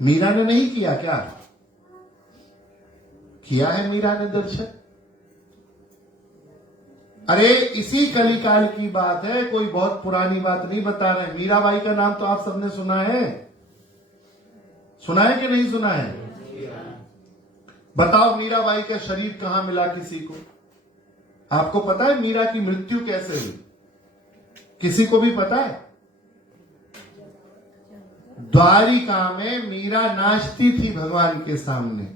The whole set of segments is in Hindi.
मीरा ने नहीं किया क्या? किया है मीरा ने दर्शन। अरे इसी कलिकाल की बात है, कोई बहुत पुरानी बात नहीं बता रहे। मीराबाई का नाम तो आप सबने सुना है, सुना है कि नहीं सुना है? बताओ मीराबाई का शरीर कहां मिला किसी को? आपको पता है मीरा की मृत्यु कैसे हुई? किसी को भी पता है? द्वारिका में मीरा नाचती थी भगवान के सामने।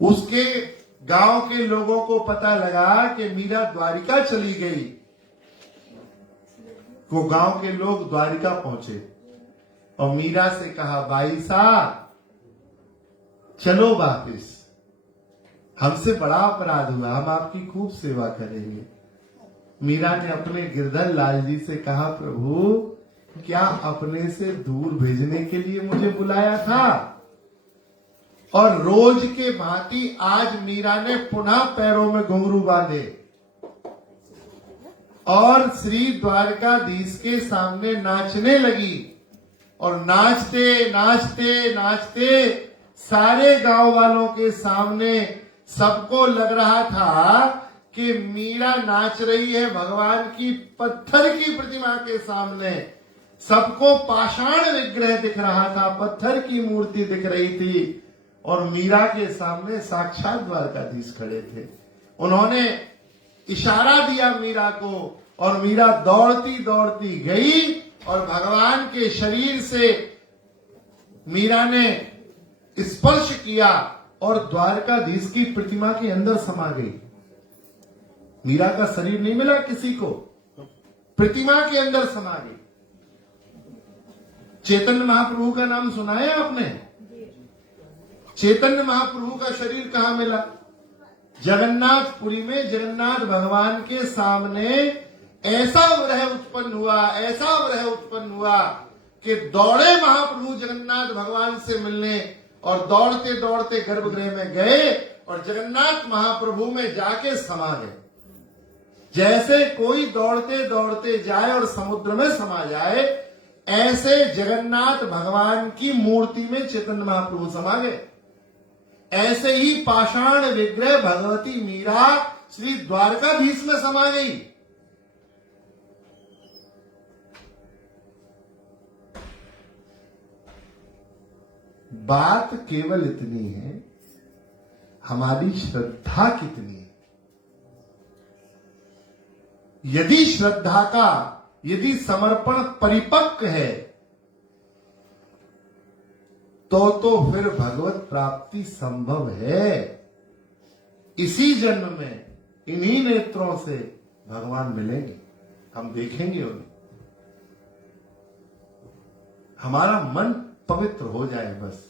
उसके गांव के लोगों को पता लगा कि मीरा द्वारिका चली गई। वो गांव के लोग द्वारिका पहुंचे और मीरा से कहा, बाई साहब चलो वापिस, हमसे बड़ा अपराध हुआ, हम आपकी खूब सेवा करेंगे। मीरा ने अपने गिरधर लाल जी से कहा, प्रभु क्या अपने से दूर भेजने के लिए मुझे बुलाया था? और रोज के भांति आज मीरा ने पुनः पैरों में घुंघरू बांधे और श्री द्वारकाधीश के सामने नाचने लगी। और नाचते नाचते नाचते सारे गांव वालों के सामने सबको लग रहा था कि मीरा नाच रही है भगवान की पत्थर की प्रतिमा के सामने। सबको पाषाण विग्रह दिख रहा था, पत्थर की मूर्ति दिख रही थी और मीरा के सामने साक्षात द्वारकाधीश खड़े थे। उन्होंने इशारा दिया मीरा को और मीरा दौड़ती दौड़ती गई और भगवान के शरीर से मीरा ने स्पर्श किया और द्वारकाधीश की प्रतिमा के अंदर समा गई। मीरा का शरीर नहीं मिला किसी को, प्रतिमा के अंदर समा गई। चैतन्य महाप्रभु का नाम सुना है आपने? चैतन्य महाप्रभु का शरीर कहां मिला? जगन्नाथपुरी में जगन्नाथ भगवान के सामने ऐसा विरह उत्पन्न हुआ, ऐसा विरह उत्पन्न हुआ कि दौड़े महाप्रभु जगन्नाथ भगवान से मिलने और दौड़ते दौड़ते गर्भगृह में गए और जगन्नाथ महाप्रभु में जाके समा गए। जैसे कोई दौड़ते दौड़ते जाए और समुद्र में समा जाए, ऐसे जगन्नाथ भगवान की मूर्ति में चैतन्य महाप्रभु समा गए। ऐसे ही पाषाण विग्रह भगवती मीरा श्री द्वारकाधीश में समा गई। बात केवल इतनी है, हमारी श्रद्धा कितनी है। यदि श्रद्धा का, यदि समर्पण परिपक्व है तो फिर भगवत प्राप्ति संभव है। इसी जन्म में इन्हीं नेत्रों से भगवान मिलेंगे, हम देखेंगे उन्हें। हमारा मन पवित्र हो जाए बस।